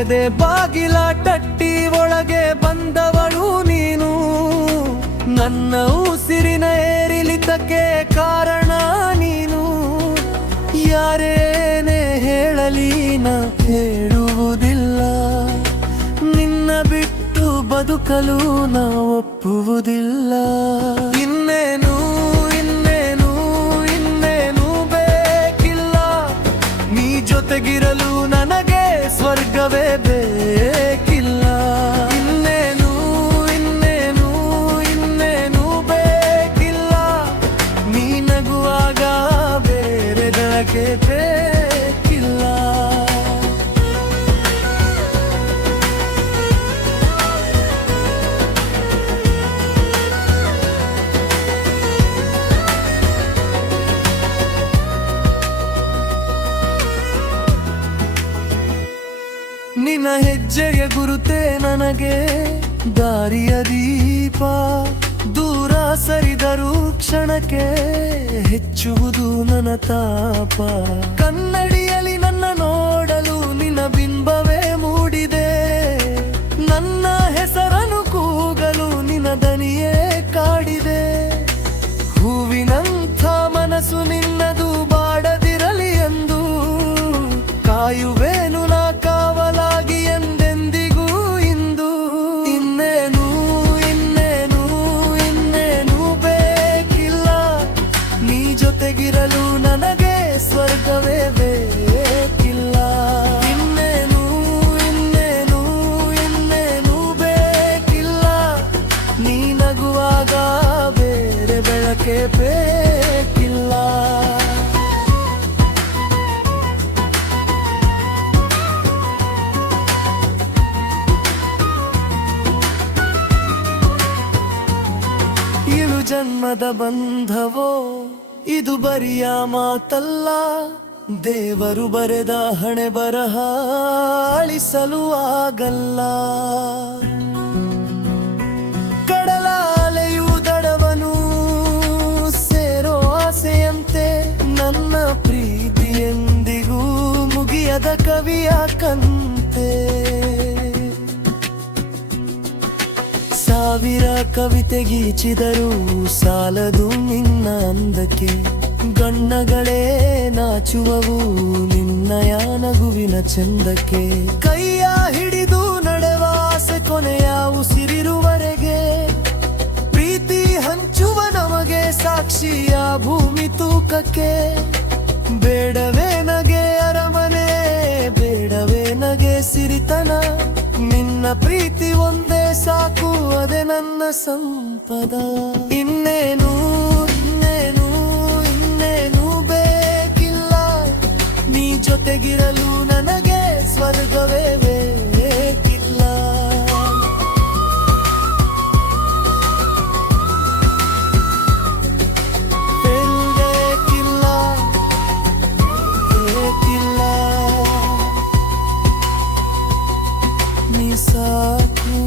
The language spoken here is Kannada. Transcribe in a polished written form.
ಎದೆ ಬಾಗಿಲ ತಟ್ಟಿ ಒಳಗೆ ಬಂದವಳು ನೀನು. ನನ್ನ ಉಸಿರಿನ ಏರಿಳಿತಕ್ಕೆ ಕಾರಣ ನೀನು. ಯಾರೇನೇ ಹೇಳಲಿ ನಾ ಹೇಳುವುದಿಲ್ಲ, ನಿನ್ನ ಬಿಟ್ಟು ಬದುಕಲು ನಾ ಒಪ್ಪುವುದಿಲ್ಲ. ಇನ್ನೇನು ಇನ್ನೇನು ಇನ್ನೇನು ಬೇಕಿಲ್ಲ, ನೀ ಜೊತೆಗಿರಲು ನನಗೆ ಸ್ವರ್ಗವೇ ಬೇಕಿಲ್ಲ. ಇನ್ನೇನು ಇನ್ನೇನು ಇನ್ನೇನು ಬೇಕಿಲ್ಲ, ನೀ ನಗುವಾಗ ಬೇರೆ ಬೆಳಕೆ ಬೇಕಿಲ್ಲ. ನಿನ್ನ ಹೆಜ್ಜೆಯ ಗುರುತೇ ನನಗೆ ದಾರಿಯ ದೀಪ. ದೂರ ಸರಿದರೂ ಕ್ಷಣಕ್ಕೆ ಹೆಚ್ಚುವುದು ನನ್ನ ತಾಪ. ಕನ್ನಡಿಯಲ್ಲಿ ನನ್ನ ನೋಡಲು ನಿನ್ನ ಬಿಂಬವೇ ಮೂಡಿದೆ. ನನ್ನ ಹೆಸರನ್ನು ಕೂಗಲು ನಿನ್ನ ದನಿಯೇ ಕಾಡಿದೆ. ಹೂವಿನಂಥ ಮನಸ್ಸು ನಿನ್ನದು ಬಾಡದಿರಲಿ ಎಂದು ಕಾಯುವೇನು ನಾ ಕಾವಲಾಗಿ ಎಂದೆಂದಿಗೂ ಇಂದು. ಇನ್ನೇನು ಇನ್ನೇನು ಇನ್ನೇನು ಬೇಕಿಲ್ಲ, ನೀ ಜೊತೆಗಿರಲು ನನಗೆ ಸ್ವರ್ಗವೇ ಬೇಕಿಲ್ಲ. ಇನ್ನೇನು ಇನ್ನೇನು ಇನ್ನೇನು ಬೇಕಿಲ್ಲ, ನೀ ನಗುವಾಗ ಬೇರೆ ಬೆಳಕೆ ಬೇಕಿಲ್ಲ. ಇರು ಜನ್ಮದ ಬಂಧವೋ ಇದು ಬರಿಯ ಮಾತಲ್ಲ. ದೇವರು ಬರೆದ ಹಣೆ ಬರಹ ಅಳಿಸಲು ಆಗಲ್ಲ. ಕಡಲ ಅಲೆಯು ದಡವನು ಸೇರೋ ಆಸೆಯಂತೆ, ನನ್ನ ಪ್ರೀತಿ ಎಂದಿಗೂ ಮುಗಿಯದ ಕವಿಯ ಕಂತೆ. ಸಾವಿರ ಕವಿತೆ ಗೀಚಿದರೂ ಸಾಲದು ನಿನ್ನ ಅಂದಕ್ಕೆ. ಗಣ್ಣಗಳೇ ನಾಚುವವು ನಿನ್ನಯ ನಗುವಿನ ಚಂದಕ್ಕೆ. ಕೈಯ ಹಿಡಿದು ನಡೆವ ಆಸೆ ಕೊನೆಯ ಉಸಿರಿರುವರೆಗೆ. ಪ್ರೀತಿ ಹಂಚುವ ನಮಗೆ ಸಾಕ್ಷಿಯ ಭೂಮಿ ತೂಕಕ್ಕೆ. ಬೇಡವೇ ನಗೆ ಅರಮನೆ, ಬೇಡವೇ ನಗೆ ಸಿರಿತನ. ನಿನ್ನ ಪ್ರೀತಿ ಒಂದೇ ಸಾಕು, ಅದೇ ನನ್ನ ಸಂಪದ. ಇನ್ನೇನು ಇನ್ನೇನು ಇನ್ನೇನು ಬೇಕಿಲ್ಲ, ನೀ ಜೊತೆಗಿರಲು ನನಗೆ ಸ್ವರ್ಗವೇ ಬೇಕಿಲ್ಲ. ಬೇಕಿಲ್ಲ ಬೇಕಿಲ್ಲ, ನೀ ಸಾಕು.